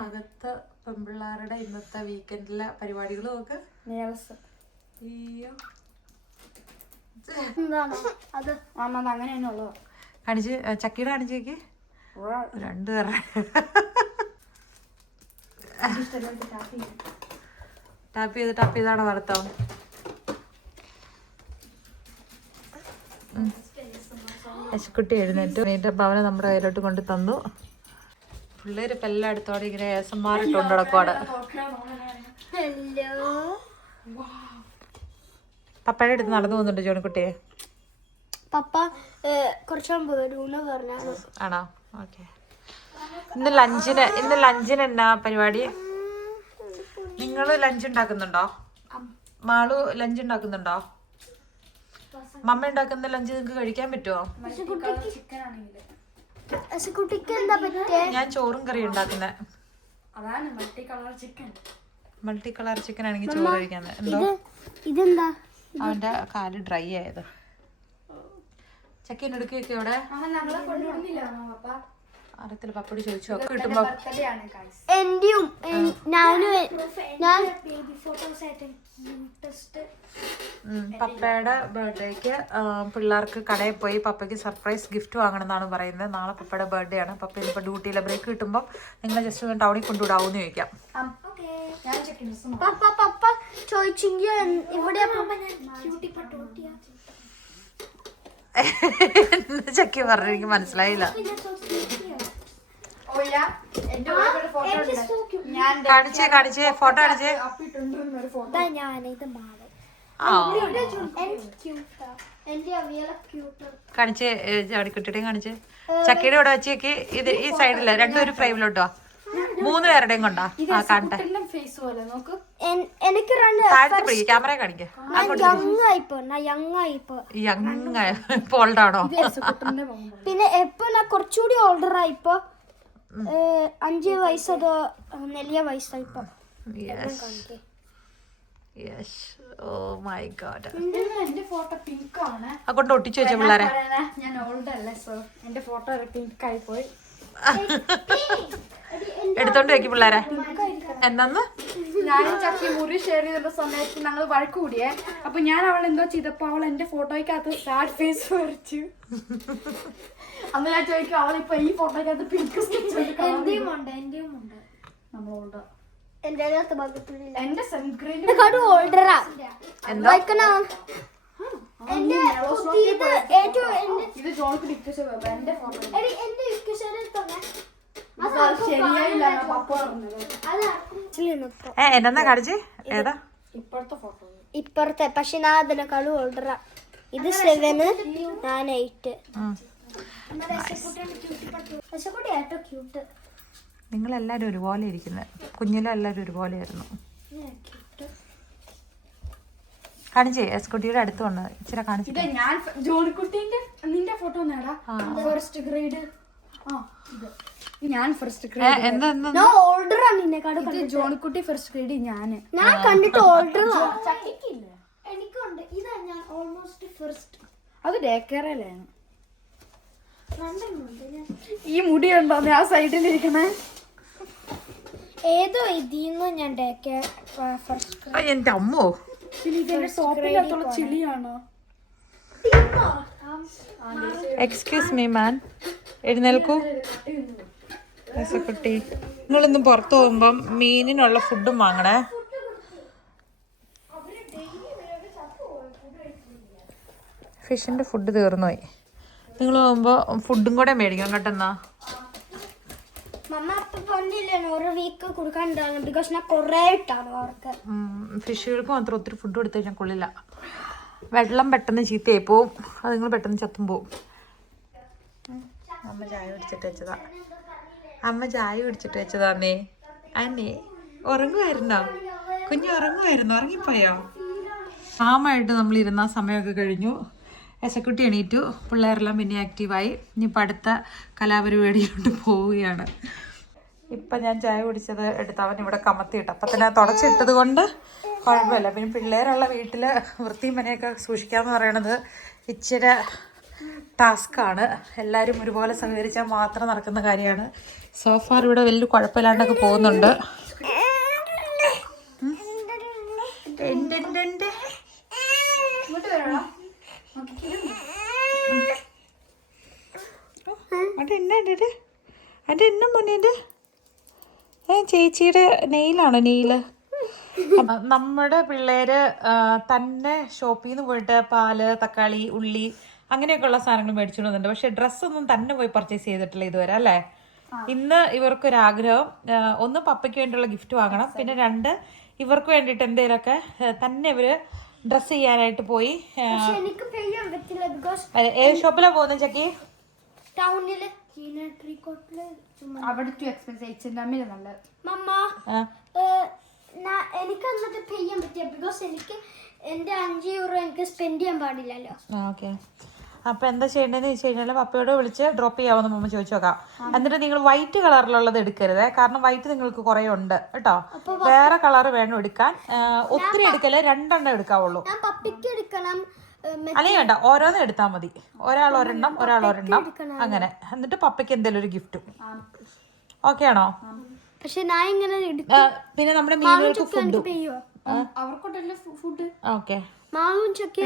അകത്ത് പെമ്പിള്ളാരുടെ ഇന്നത്തെ വീക്കെൻഡിലെ പരിപാടികൾ നോക്ക്. അത്? അങ്ങനെ തന്നെ ഉള്ളത്. കാണിച്ച് ചക്കീടെ കാണിച്ചേക്ക് രണ്ടുപേരുടെ ടാപ്പ് ചെയ്ത് ടാപ്പ് ചെയ്താണോ വറുത്തോ യശുക്കുട്ടി എഴുന്നേറ്റ്. എണീറ്റ് ഭവന നമ്മുടെ കയ്യിലോട്ട് കൊണ്ട് തന്നു. പിള്ളേര് ഇപ്പം എല്ലായിടത്തോടെ ഇങ്ങനെ നടക്കുവാണ് ഹലോ പപ്പയുടെ അടുത്ത് നടന്നു പോകുന്നുണ്ട് ജോണിക്കുട്ടിയെ? പപ്പ കുറച്ച് ആണോ? ഓക്കെ. ഇന്ന് ലഞ്ചിന് ഇന്ന് ലഞ്ചിന് എന്നാ പരിപാടി? നിങ്ങൾ ലഞ്ച് ഉണ്ടാക്കുന്നുണ്ടോ? മാളു ലഞ്ച് ഉണ്ടാക്കുന്നുണ്ടോ? മമ്മ ഉണ്ടാക്കുന്ന ലഞ്ച് നിങ്ങൾക്ക് കഴിക്കാൻ പറ്റുമോ കുട്ടിക്ക് എന്താ പറ്റേ? ഞാൻ ചോറും കറി ഉണ്ടാക്കുന്നത് അതാണ് multi colour chicken multi colour chicken ആണെങ്കിൽ ചോറ് കഴിക്കാൻ എന്തോ? ഇതെന്താ? അവന്റെ കാൽ ഡ്രൈ ആയത്. ചക്കൻ എടുക്കുകയൊക്കെ അവിടെ. അറിയത്തില്ല. പപ്പടി ചോദിച്ചു? ഒക്കെ കിട്ടുമ്പോ ബർത്ത്ഡേ ആണ് ഗൈസ് എന്റെയും ഞാനും ഞാൻ പപ്പയുടെ ബർത്ത്ഡേക്ക് പിള്ളേർക്ക് കടയിൽ പോയി പപ്പയ്ക്ക് സർപ്രൈസ് ഗിഫ്റ്റ് വാങ്ങണം എന്നാണ് പറയുന്നത്. നാളെ പപ്പയുടെ ബർത്ത്ഡേ ആണ്. പപ്പ ഇനിയിപ്പോൾ ഡ്യൂട്ടിയിലെ ബ്രേക്ക് കിട്ടുമ്പോൾ നിങ്ങൾ ജസ്റ്റ് ഒന്ന് ടൗണിൽ കൊണ്ടുവിടാവൂന്ന് ചോദിക്കാം. പപ്പ പപ്പ ചോദിച്ചെങ്കിൽ ഇവിടെ ചക്കി പറഞ്ഞു എനിക്ക് മനസ്സിലായില്ല ഓയ എന്റെ ഒരു ഫോട്ടോ ഉണ്ട് ഞാൻ കാണിച്ചേ കാണിച്ചേ ഫോട്ടോ കാണിച്ചേ. കാണിച്ചേ ചാടിക്കുട്ടിയുടെയും കാണിച്ചേ. ചക്കയുടെ ഇവിടെ വെച്ചേക്ക് ഇത് ഈ സൈഡിൽ രണ്ടും ഒരു ഫ്രെയിമിലോട്ടോ മൂന്ന് പേരുടെയും കൊണ്ടാ? ആ കാണട്ടെ. ഫേസ് പോലെ നോക്ക്. എനിക്ക് രണ്ട് താഴത്തെ പിടിക്ക് ക്യാമറ കാണിക്ക. യങ് കുട്ടന്റെ പോകുമ്പോ പിന്നെ എപ്പോ ഞാൻ കുറച്ചുകൂടി ഓൾഡർ ആയിപ്പോ അഞ്ച് വയസ്സത് നെല്ലിയ വയസ്സായിപ്പോ yes yes oh my God എന്റെ ഫോട്ടോ പിങ്ക് ആണ്. കൊണ്ട് ഒട്ടിച്ചു വെച്ച പിള്ളേരെ. ഞാൻ ഓൾഡ് അല്ലേ സോ എന്റെ ഫോട്ടോ പിങ്ക് ആയി പോയി. എടുത്തോണ്ട് വെക്കും പിള്ളേരെ. എന്നാന്ന്? ഞാനും ചക്കി മുറി ഷെയർ ചെയ്തിരുന്ന സമയത്ത് ഞങ്ങൾ വഴക്ക് കൂടിയേ. അപ്പൊ ഞാൻ അവൾ എന്തോ ചെയ്തപ്പോ അവൾ എന്റെ ഫോട്ടോയ്ക്കകത്ത് സാഡ് ഫേസ് വരച്ചു. അന്ന് ഞാൻ ചോദിക്കും അവൾ ഇപ്പൊ ഈ ഫോട്ടോയ്ക്കകത്ത് പിങ്ക് എന്റെയും ഉണ്ട് എന്റെയും ഉണ്ട്. നമ്മളോട്. എന്റെ എന്റെ ഏ എന്നാ കാണിച്ചേ? ഏതാ? ഇപ്പുറത്തെ പക്ഷെ ഞാൻ അതിനെക്കാളും ഓൾഡറാ ഇത് സെവന് ഞാൻ എയ്റ്റ്. നിങ്ങൾ എല്ലാരും ക്യൂട്ട് നിങ്ങളെല്ലാരും ഒരുപോലെ ഇരിക്കുന്നത് കുഞ്ഞിലും എല്ലാരും ഒരുപോലെ ആയിരുന്നു. കാണിച്ചേ എസ്കുട്ടിയുടെ അടുത്ത് വന്ന്. ഇച്ചിരി കാണിച്ചു ഇത് ഞാൻ ജോണിക്കുട്ടീന്റെ നിന്റെ ഫോട്ടോ നേടാ ഫസ്റ്റ് ഗ്രേഡ് ആ ഇത്. ഞാൻ ഫസ്റ്റ് ഗ്രേഡ് എന്താ എന്താ ഞാൻ ഓൾഡറാ നിന്നെക്കാളും ഇത് ജോണിക്കുട്ടി ഫസ്റ്റ് ഗ്രേഡ് ഞാൻ. ഞാൻ കണ്ടിട്ട് ഓർഡർ എനിക്കുണ്ട്. ഇതാ ഞാൻ ഓൾമോസ്റ്റ് ഫസ്റ്റ് അത് ഡേ കെയറിലാണ് ഈ മുടി ഉണ്ടോ ആ സൈഡിൽ ഇരിക്കണേ. ഏതോ ഇതിന്ന് ഞാൻ ഡേക്ക ഫസ്റ്റ് ആ, എന്റെ അമ്മോ? ടോപ്പിനകത്തുള്ള ചിളിയാണോ? എക്സ്ക്യൂസ് മീ മാൻ എഴുന്നേൽക്കൂ. കുട്ടി നിങ്ങളിന്ന് പുറത്തു പോകുമ്പം മീനിനുള്ള ഫുഡും വാങ്ങണേ. ഫിഷിന്റെ ഫുഡ് തീർന്നുപോയി. നിങ്ങൾ പോകുമ്പോൾ ഫുഡും കൂടെ മേടിക്കണം കേട്ടെന്നാ ഫിഷുകൾക്ക് മാത്രം ഒത്തിരി ഫുഡ് കൊടുത്തു കഴിഞ്ഞാൽ കൊള്ളില്ല. വെള്ളം പെട്ടെന്ന് ചീത്തയായി പോവും. അത് നിങ്ങൾ പെട്ടെന്ന് ചത്തും പോവും. അമ്മ ചായ കുടിച്ചിട്ട് വെച്ചതാ. അമ്മ ചായ കുടിച്ചിട്ട് വെച്ചതാന്നേ. അന്നേ ഉറങ്ങുമായിരുന്നോ കുഞ്ഞു ഉറങ്ങുമായിരുന്നു ഉറങ്ങിപ്പോയോ? ആമായിട്ട് നമ്മൾ ഇരുന്ന സമയമൊക്കെ കഴിഞ്ഞു. എസക്കുട്ടി എണീറ്റു. പിള്ളേരെല്ലാം പിന്നെ ആക്റ്റീവായി ഇനിയിപ്പോൾ അടുത്ത കലാപരിപാടിയിലോട്ട് പോവുകയാണ്. ഇപ്പം ഞാൻ ചായ കുടിച്ചത് എടുത്ത് അവൻ ഇവിടെ കമത്തിയിട്ട്. അപ്പം തന്നെ തുടച്ചിട്ടത് കൊണ്ട് കുഴപ്പമില്ല. പിന്നെ പിള്ളേരുള്ള വീട്ടിൽ വൃത്തിയും മനയൊക്കെ സൂക്ഷിക്കാമെന്ന് പറയണത് ഇച്ചിരി ടാസ്ക്കാണ്. എല്ലാവരും ഒരുപോലെ സഹകരിച്ചാൽ മാത്രം നടക്കുന്ന കാര്യമാണ്. സോഫാർ ഇവിടെ വലിയ കുഴപ്പമില്ലാണ്ടൊക്കെ പോകുന്നുണ്ട്. എന്നും മുന്നേ ഏ ചേച്ചിയുടെ നെയിലാണോ നെയിൽ? നമ്മുടെ പിള്ളേര് തന്നെ ഷോപ്പിൽ നിന്ന് പോയിട്ട് പാൽ തക്കാളി ഉള്ളി അങ്ങനെയൊക്കെയുള്ള സാധനങ്ങൾ മേടിച്ചു വന്നിട്ടുണ്ട്. പക്ഷെ ഡ്രസ്സൊന്നും തന്നെ പോയി പർച്ചേസ് ചെയ്തിട്ടില്ല ഇതുവരെ അല്ലേ? ഇന്ന് ഇവർക്കൊരാഗ്രഹം ആഗ്രഹം ഒന്ന് പപ്പയ്ക്ക് വേണ്ടിയുള്ള ഗിഫ്റ്റ് വാങ്ങണം. പിന്നെ രണ്ട് ഇവർക്ക് വേണ്ടിയിട്ട് എന്തെങ്കിലുമൊക്കെ തന്നെ ഇവർ ഡ്രസ്സ് ചെയ്യാനായിട്ട് പോയി ഏത് ഷോപ്പിലാണ് പോകുന്നത് ചക്കി? ടൗണിൽ ചീന ട്രീ ചുമ്മാ. അവിടെ ടു എക്സ്പെൻസ് അമ്മയിലെ മമ്മ എനിക്ക് എന്നിട്ട് ചെയ്യാൻ പറ്റിയ ബിക്കോസ് എനിക്ക് എന്റെ അഞ്ച് യൂറോ എനിക്ക് സ്പെൻഡ് ചെയ്യാൻ പാടില്ലല്ലോ. ഓക്കെ അപ്പൊ എന്താ ചെയ്യേണ്ടതെന്ന് വെച്ച് കഴിഞ്ഞാൽ പപ്പയോട് വിളിച്ച് ഡ്രോപ്പ് ചെയ്യാവുന്ന മുമ്പ് ചോദിച്ചു നോക്കാം. എന്നിട്ട് നിങ്ങൾ വൈറ്റ് കളറിലുള്ളത് എടുക്കരുത്. കാരണം വൈറ്റ് നിങ്ങൾക്ക് കുറെ ഉണ്ട് കേട്ടോ. വേറെ കളർ വേണം എടുക്കാൻ. ഒത്തിരി എടുക്കൽ രണ്ടെണ്ണം എടുക്കാവുള്ളൂ. അല്ലെങ്കിൽ വേണ്ട. ഓരോന്ന് എടുത്താൽ മതി. ഒരാൾ ഒരെണ്ണം ഒരാൾ ഒരെണ്ണം. അങ്ങനെ. എന്നിട്ട് പപ്പയ്ക്ക് എന്തെങ്കിലും ഒരു ഗിഫ്റ്റും ഓക്കെ ആണോ? പക്ഷെ ഞാൻ ഇങ്ങനെ പിന്നെ നമ്മുടെ മീനുകൾക്ക് ഫുഡ് അവർക്കുണ്ടല്ലോ ഫുഡ് ഓക്കെ മാവും ചൊക്കെ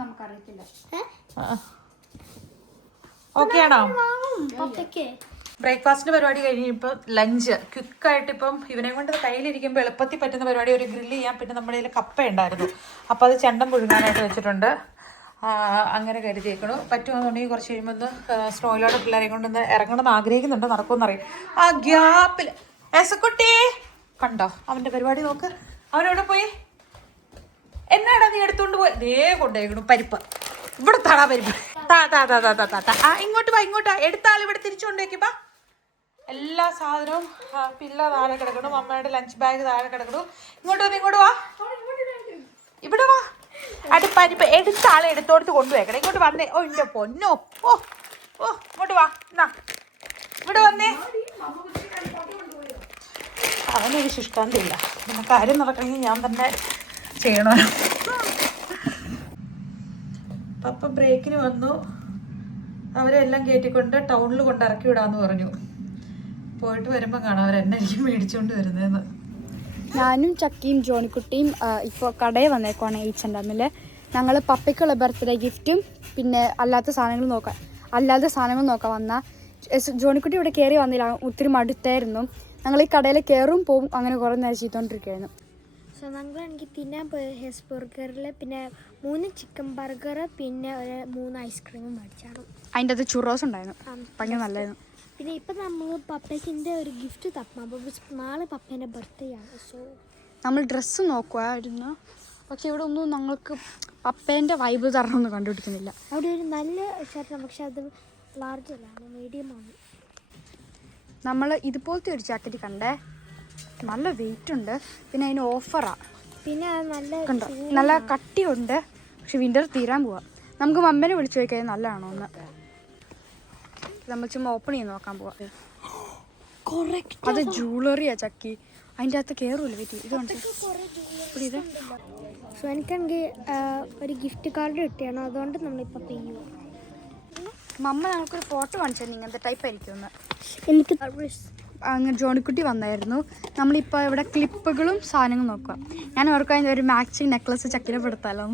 നമുക്കറിയത്തില്ല ഓക്കെ ആണോ? ബ്രേക്ക്ഫാസ്റ്റിന്റെ പരിപാടി കഴിഞ്ഞപ്പോൾ ലഞ്ച് ക്വിക്കായിട്ട് ഇപ്പം ഇവനെ കൊണ്ട് കയ്യിലിരിക്കുമ്പോൾ എളുപ്പത്തിൽ പറ്റുന്ന പരിപാടി ഒരു ഗ്രില്ല് ചെയ്യാൻ പിന്നെ നമ്മുടെ കയ്യിൽ കപ്പ ഉണ്ടായിരുന്നു. അപ്പോൾ അത് ചെണ്ടം പുഴുങ്ങാനായിട്ട് വെച്ചിട്ടുണ്ട്. അങ്ങനെ കരുതിയേക്കണു. പറ്റുമെന്നുണ്ടെങ്കിൽ കുറച്ച് കഴിയുമ്പോൾ ഒന്ന് സ്നോയിലോടെ പിള്ളേരെ കൊണ്ടൊന്ന് ഇറങ്ങണമെന്ന് ആഗ്രഹിക്കുന്നുണ്ട് നടക്കുമെന്നറിയാം ആ ഗ്യാപ്പിൽ എസക്കുട്ടി കണ്ടോ? അവന്റെ പരിപാടി നോക്ക്. അവനവിടെ പോയി? എന്നാടാ നീ എടുത്തോണ്ട് പോയി? ദേ കൊണ്ടേക്കണു പരിപ്പ്. ഇവിടെ താടാ പരിപ്പ്. ഇങ്ങോട്ട് വാ ഇങ്ങോട്ട് എടുത്താൽ ഇവിടെ തിരിച്ചു കൊണ്ടേക്ക് വാ. എല്ലാ സാധനവും പിള്ള താഴെ കിടക്കണു അമ്മയുടെ ലഞ്ച് ബാഗ് താഴെ കിടക്കണു. ഇങ്ങോട്ട് വന്ന് ഇങ്ങോട്ട് വാ. ഇവിടെ വാ. അടി പരിപ്പ് ആളെ എടുത്തോടുത്ത് കൊണ്ടുപോയേക്കണം. ഇങ്ങോട്ട് വന്നേ. ഓ ഇന്റെ പൊന്നോ. ഓ ഓ ഇങ്ങോട്ട് വാ. എന്നാ ഇവിടെ വന്നേ. അവനൊരു ശുഷ്കാന്തില്ല പിന്നെ കാര്യം നടക്കണമെങ്കിൽ ഞാൻ തന്നെ ചെയ്യണോ. പപ്പ ബ്രേക്കിന് വന്നു. അവരെല്ലാം കയറ്റിക്കൊണ്ട് ടൗണിൽ കൊണ്ട് ഇറക്കി വിടാന്ന് പറഞ്ഞു. പോയിട്ട് വരുമ്പോൾ കാണാം അവരെന്നായിരിക്കും മേടിച്ചുകൊണ്ട് വരുന്നതെന്ന് ഞാനും ചക്കിയും ജോണിക്കുട്ടിയും ഇപ്പോൾ കടയിൽ വന്നേക്കുവാണ് എയ്ച്ച് എന്റെ അമ്മിൽ ഞങ്ങൾ പപ്പയ്ക്കുള്ള ബർത്ത്ഡേ ഗിഫ്റ്റും പിന്നെ അല്ലാത്ത സാധനങ്ങൾ നോക്കാൻ അല്ലാത്ത സാധനങ്ങൾ നോക്കാൻ വന്ന. ജോണിക്കുട്ടി ഇവിടെ കയറി വന്നില്ല ഒത്തിരി മടുത്തായിരുന്നു. ഞങ്ങൾ ഈ കടയിൽ കയറും പോവും അങ്ങനെ കുറേ നേരം ചെയ്തുകൊണ്ടിരിക്കുകയായിരുന്നു സോ ഞങ്ങളാണെങ്കിൽ തിന്നാൻ പോയ ഹെസ് ബർഗറിൽ പിന്നെ മൂന്ന് ചിക്കൻ ബർഗർ പിന്നെ ഒരു മൂന്ന് ഐസ്ക്രീമും മേടിച്ചാണ്. അതിന്റെ അത് ചുറോസ് ഉണ്ടായിരുന്നു ഭയങ്കര നല്ലതായിരുന്നു. പിന്നെ ഇപ്പം നമ്മൾ പപ്പയ്ക്കിന്റെ ഒരു ഗിഫ്റ്റ് തപ്പണം അപ്പോൾ നാളെ പപ്പേന്റെ ബർത്ത്ഡേ ആണ്. സോ നമ്മൾ ഡ്രസ്സ് നോക്കുമായിരുന്നു പക്ഷെ ഇവിടെ ഒന്നും ഞങ്ങൾക്ക് പപ്പേന്റെ വൈബ് തരണമൊന്നും കണ്ടുപിടിക്കുന്നില്ല. അവിടെ ഒരു നല്ല ഷർട്ടാണ് പക്ഷെ അത് ലാർജ് അല്ല മീഡിയം ആണ്. നമ്മൾ ഇതുപോലത്തെ ഒരു ജാക്കറ്റ് കണ്ടേ? നല്ല വെയിറ്റ് ഉണ്ട്. പിന്നെ അതിന് ഓഫറാ പിന്നെ നല്ല കണ്ടോ? നല്ല കട്ടിയുണ്ട്. പക്ഷെ വിന്റർ തീരാൻ പോവാ. നമുക്ക് മമ്മനെ വിളിച്ചു ചോദിക്കാൻ നല്ലതാണോ ഒന്ന് നമ്മൾ ചുമ്മാ ഓപ്പൺ ചെയ്ത് നോക്കാൻ പോവാ. അത് ജൂവലറിയാ ചക്കി. അതിന്റെ അകത്ത് കയറൂല വെറ്റി ഇത് സോ എനിക്കാണെങ്കിൽ ഒരു ഗിഫ്റ്റ് കാർഡ് കിട്ടിയാണ്? അതുകൊണ്ട് നമ്മളിപ്പോൾ പേ ചെയ്യുക മമ്മ ഞങ്ങൾക്കൊരു ഫോട്ടോ കാണിച്ചു? ഇങ്ങനത്തെ ടൈപ്പ് ആയിരിക്കും ഒന്ന് എനിക്ക് അങ്ങനെ ജോണിക്കുട്ടി വന്നായിരുന്നു. നമ്മളിപ്പോൾ ഇവിടെ ക്ലിപ്പുകളും സാധനങ്ങളും നോക്കുക. ഞാൻ ഓർക്കാൻ ഒരു മാച്ചിങ് നെക്ലസ് ചക്കിനെ പെടുത്താലോ.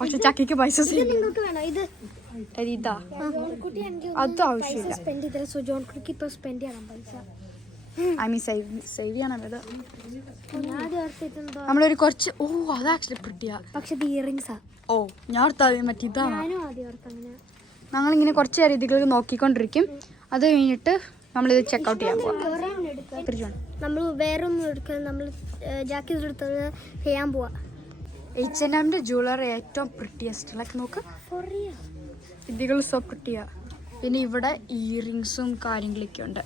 പക്ഷെ ചക്കിക്ക് പൈസ ഇത് അത് ആവശ്യമില്ല. ഐ മീൻ സേവ് സേവ് ചെയ്യണം ഇത്. നമ്മളൊരു കുറച്ച് ഓ അത് ആക്ച്വലി പ്രിട്ടിയാ പക്ഷെ ഇയറിങ്സാ ഓ ഞാൻ ഓർത്താദ്യം മറ്റേ ഇതാണ് ഞങ്ങളിങ്ങനെ കുറച്ച് രീതികൾ നോക്കിക്കൊണ്ടിരിക്കും. അത് കഴിഞ്ഞിട്ട് നമ്മളിത് ചെക്കൗട്ട് ചെയ്യാൻ പോവാം. നമ്മൾ വേറെ ഒന്നും എടുക്കാൻ നമ്മൾ ജാക്കറ്റ് എടുത്തത് ചെയ്യാൻ പോവാ. എച്ച് എൻ എമ്മിന്റെ ജ്വല്ലറി ഏറ്റവും പ്രിട്ടിയസ്റ്റ് ലൈക്ക് നോക്ക് ഇതികൾ സോ പ്രിട്ടിയാ പിന്നെ ഇവിടെ ഇയറിങ്സും കാര്യങ്ങളൊക്കെ ഉണ്ട്.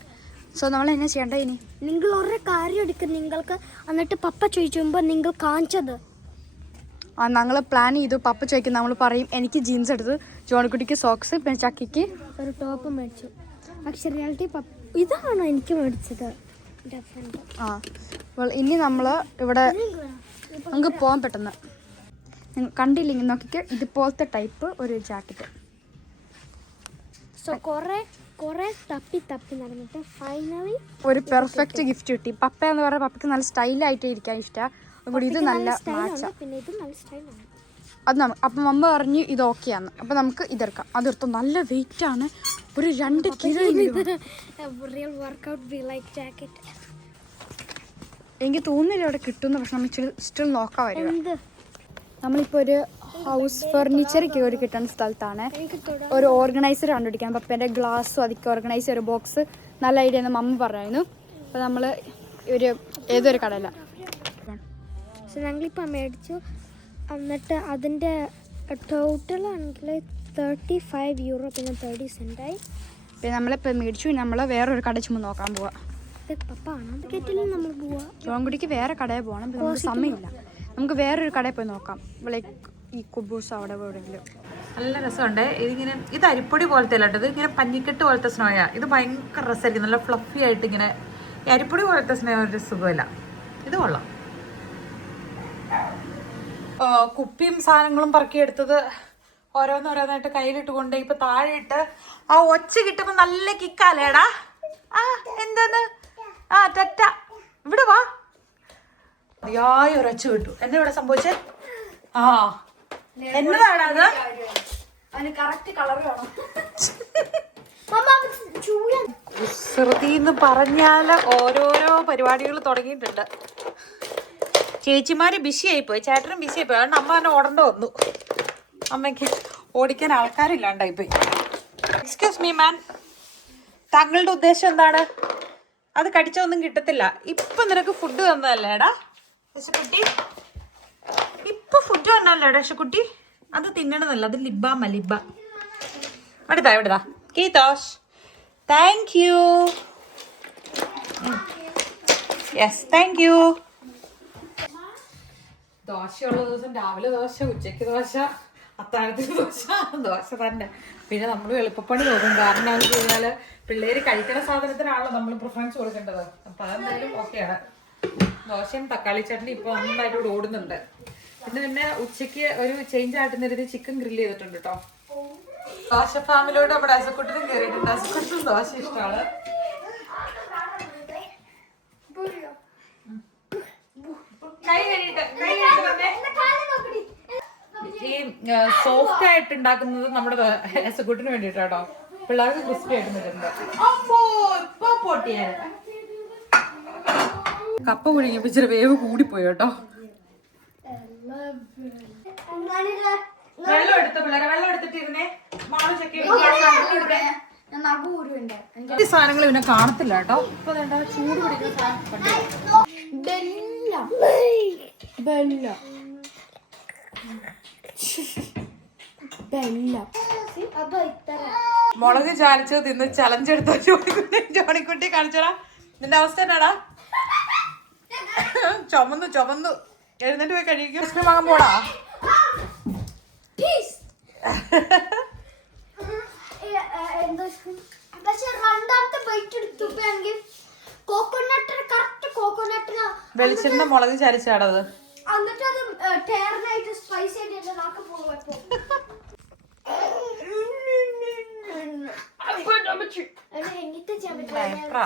സോ നമ്മൾ എന്നാ ചെയ്യണ്ട ഇനി? നിങ്ങൾ ഒരു കാര്യം എടുക്കും. നിങ്ങൾക്ക് എന്നിട്ട് പപ്പ ചോദിച്ചുമ്പോൾ നിങ്ങൾ കാണിച്ചത്. ആ ഞങ്ങൾ പ്ലാൻ ചെയ്തു. പപ്പ ചോദിക്കും. നമ്മൾ പറയും എനിക്ക് ജീൻസ് എടുത്ത് ജോണിക്കുട്ടിക്ക് സോക്സ് പിന്നെ ചക്കിക്ക് ഒരു ടോപ്പ് മേടിച്ചു. പക്ഷെ റിയാലിറ്റി പപ്പ ഇതാണോ എനിക്ക് മേടിച്ചത്? ആ ഇനി നമ്മൾ ഇവിടെ നമുക്ക് പോകാൻ പെട്ടെന്ന്. നിങ്ങൾ കണ്ടില്ലെങ്കിൽ നോക്കിക്ക് ഇതുപോലത്തെ ടൈപ്പ് ഒരു ജാക്കറ്റ്. സോ കുറേ കുറേ തപ്പി തപ്പി നടന്നിട്ട് ഫൈനലി ഒരു പെർഫെക്റ്റ് ഗിഫ്റ്റ് കിട്ടി. പപ്പ എന്ന് പറയുന്ന പപ്പയ്ക്ക് നല്ല സ്റ്റൈലായിട്ട് ഇരിക്കാൻ ഇഷ്ടമാണ് ഇത് നല്ല പിന്നെ ഇത് നല്ല സ്റ്റൈലാണ് അത് നമ്മ അപ്പം മമ്മ പറഞ്ഞു ഇത് ഓക്കെയാണ്. അപ്പം നമുക്ക് ഇതെടുക്കാം. അതെടുത്തോ നല്ല വെയിറ്റ് ആണ്. ഒരു രണ്ട് കിലോ എനിക്ക് തോന്നില്ല അവിടെ കിട്ടുന്നു പക്ഷെ നമ്മൾ ഇച്ചിരി സ്റ്റിൽ നോക്കാൻ വരിക. നമ്മളിപ്പോൾ ഒരു ഹൗസ് ഫർണിച്ചർ ഒരു കിട്ടുന്ന സ്ഥലത്താണ്. ഒരു ഓർഗനൈസർ കണ്ടുപിടിക്കാൻ. എന്റെ ഗ്ലാസ്സും അതൊക്കെ ഓർഗനൈസ് ഒരു ബോക്സ് നല്ല ഐഡിയ എന്ന് മമ്മ പറഞ്ഞായിരുന്നു അപ്പോൾ നമ്മൾ ഒരു ഏതൊരു കടയിലാണ് ഞങ്ങളിപ്പോൾ മേടിച്ചു. എന്നിട്ട് അതിന്റെ ടോട്ടൽ ആണെങ്കിൽ തേർട്ടി ഫൈവ് യൂറോ പിന്നെ തേർട്ടി സെന്റായി പിന്നെ നമ്മളിപ്പോൾ മേടിച്ചു നമ്മൾ വേറൊരു കട ചുമ്മാ നോക്കാൻ പോവാം. നമ്മൾ പോവാ? ചോങ്കുടിക്ക് വേറെ കടയിൽ പോകണം പിന്നെ നമുക്ക് സമയമില്ല. നമുക്ക് വേറൊരു കടയിൽ പോയി നോക്കാം. ലൈക്ക് ഈ കുബൂസ് അവിടെ എവിടെയെങ്കിലും. നല്ല രസമുണ്ട്. ഇതിങ്ങനെ ഇത് അരിപ്പൊടി പോലത്തെ അല്ല ഇത് ഇങ്ങനെ പഞ്ഞിക്കെട്ട് പോലത്തെ സ്നോയാ ഇത് ഭയങ്കര രസമായിരിക്കും. നല്ല ഫ്ലഫി ആയിട്ട് ഇങ്ങനെ ഈ അരിപ്പൊടി പോലത്തെ സ്നോ ഒരു സുഖമില്ല. ഇത് കൊള്ളാം. കുപ്പിയും സാധനങ്ങളും പറക്കിയെടുത്തത് ഓരോന്നോരോന്നായിട്ട് കയ്യിലിട്ട് കൊണ്ട് ഇപ്പൊ താഴെ ഇട്ട് ആ ഒച്ച കിട്ടുമ്പോ നല്ല കിക്കാലേടാ. ആ എന്താന്ന് ആ തെറ്റ. ഇവിടെ വാ. അതിയായ ഒരൊച്ച കിട്ടു. എന്താ ഇവിടെ സംഭവിച്ചേ? ആ. എന്നതാടാ അത്? അതിന് കറക്റ്റ് കളർ വേണം. എന്ന് പറഞ്ഞാൽ ഓരോരോ പരിപാടികൾ തുടങ്ങിയിട്ടുണ്ട്. ചേച്ചിമാര് ബിസി പോയി. ചേട്ടനും ബിസി പോയി. അതുകൊണ്ട് അമ്മ തന്നെ ഓടേണ്ട വന്നു. അമ്മയ്ക്ക് ഓടിക്കാൻ ആൾക്കാരില്ലാണ്ടായി പോയി. എക്സ്ക്യൂസ് മീ മാൻ താങ്കളുടെ ഉദ്ദേശം എന്താണ്? അത് കടിച്ചൊന്നും കിട്ടത്തില്ല. ഇപ്പൊ നിനക്ക് ഫുഡ് തന്നതല്ലേടാ യശക്കുട്ടി. ഇപ്പൊ ഫുഡ് തന്നല്ലേടാ യശക്കുട്ടി? അത് തിന്നണമെന്നല്ല അത് ലിബാമ ലിബ അടുത്താ എവിടെതാ കീതോഷ്. Thank you yes thank you ദോശയുള്ള ദിവസം രാവിലെ ദോശ ഉച്ചയ്ക്ക് ദോശ അത്താഴത്തിന് ദോശ ദോശ തന്നെ. പിന്നെ നമ്മൾ എളുപ്പപ്പണി നോക്കും. കാരണം എന്ന് പറഞ്ഞാൽ പിള്ളേർ കഴിക്കുന്ന സാധനത്തിനാണല്ലോ നമ്മൾ പ്രിഫറൻസ് കൊടുക്കേണ്ടത്. അപ്പം അതെന്തായാലും ഓക്കെയാണ് ദോശയും തക്കാളി ചട്നി ഇപ്പോൾ നന്നായിട്ട് ഇവിടെ ഓടുന്നുണ്ട്. പിന്നെ പിന്നെ ഉച്ചയ്ക്ക് ഒരു ചേഞ്ച് ആയിട്ട് നിരത്തി ചിക്കൻ ഗ്രില്ല് ചെയ്തിട്ടുണ്ട് കേട്ടോ ദോശ ഫാമിലിയോട് അവിടെ അസക്കുട്ടിനും കയറിയിട്ടുണ്ട് അസക്കുട്ടിനും ദോശ ഇഷ്ടമാണ്. സോഫ്റ്റ് ആയിട്ട് ഉണ്ടാക്കുന്നത് നമ്മുടെ എസക്കുട്ടിന് വേണ്ടിട്ടാട്ടോ പിള്ളേർക്ക് ക്രിസ്പി ആയിട്ട് നിൽക്കുന്നുണ്ട് കപ്പ കുഴിഞ്ഞപ്പോ ഇച്ചിരി വേവ് കൂടിപ്പോയി കേട്ടോ വെള്ളം എടുത്ത പിള്ളേരെ? വെള്ളം എടുത്തിട്ടിരുന്നേ. ചെക്കി ഈ സാധനങ്ങൾ പിന്നെ കാണത്തില്ല കേട്ടോ. ഇപ്പൊ ചൂട് പിടിക്കുന്ന മുളക് ചാലിച്ചത് തിന്ന് ചലഞ്ച് എടുത്ത ജോണിക്കുട്ടി ജോണിക്കുട്ടി കാണിച്ചടാ. നിന്റെ അവസ്ഥ എന്നാടാ? ചുമന്നു ചുമന്നു. എഴുന്നേറ്റ് പോയി കഴിക്കും. ഐസ്ക്രീം വാങ്ങാൻ പോടാ വെളിച്ചെണ്ണ മുളക് ചാലിച്ചാടത്. എന്നിട്ട് അത് ടേറിനായിട്ട് സ്പൈസി ആയിട്ട് എന്റെ നാക്ക് പോകും എങ്ങനത്തെ ഭയങ്കര.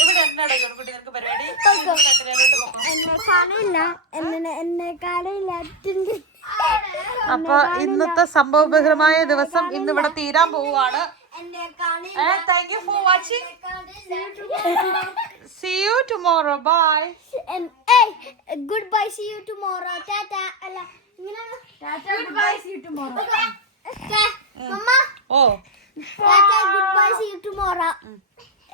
ഇവിടെ നിനക്ക് പരിപാടി? കട്ടിലോട്ട് അപ്പൊ ഇന്നത്തെ സംഭവബഹുലമായ ദിവസം ഇന്ന് ഇവിടെ തീരാൻ പോവുകയാണ്. എന്നെ കാണില്ല thank you for watching see you tomorrow bye good bye see you tomorrow Tata. അല്ല ഗുഡ് ബൈ സീ ടുമോറോ മമ്മ ഓ. Good bye see tomorrow